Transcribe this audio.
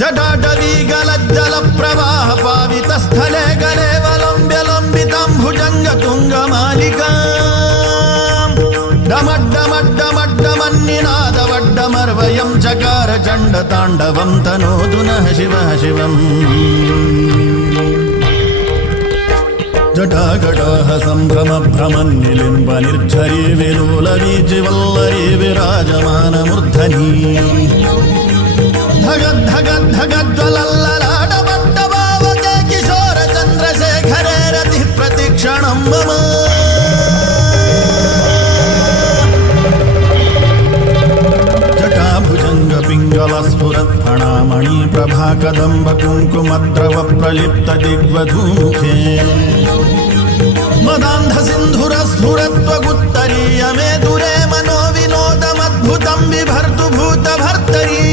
जटाटवीगलज्जलप्रवाह पावितस्थले गलेवलम्ब्यलम्बिताम्भुजङ्गतुङ्गमालिका डमड्डमड्डमड्डमन्निनादवड्डमर्वयं चकार चण्डताण्डवं तनोतु नः शिवः शिवम् जटाकटाह सम्भ्रमभ्रमन्निलिम्ब निर्झरी विलोलवीचिवल्लरी विराजमानमूर्धनी धगद्धगद्धगज्ज्वलल्ललाटमड्डभावके किशोरचन्द्रशेखरे रतिः प्रतिक्षणं मम जटाभुजङ्गपिङ्गलस्फुरत्फणामणि प्रभाकदम्बकुङ्कुमद्रवप्रलिप्तदिग्वधूमुखे मदान्धसिन्धुरस्फुरत्वगुत्तरीयमे दुरे मनोविनोदमद्भुतं बिभर्तु भूतभर्तरी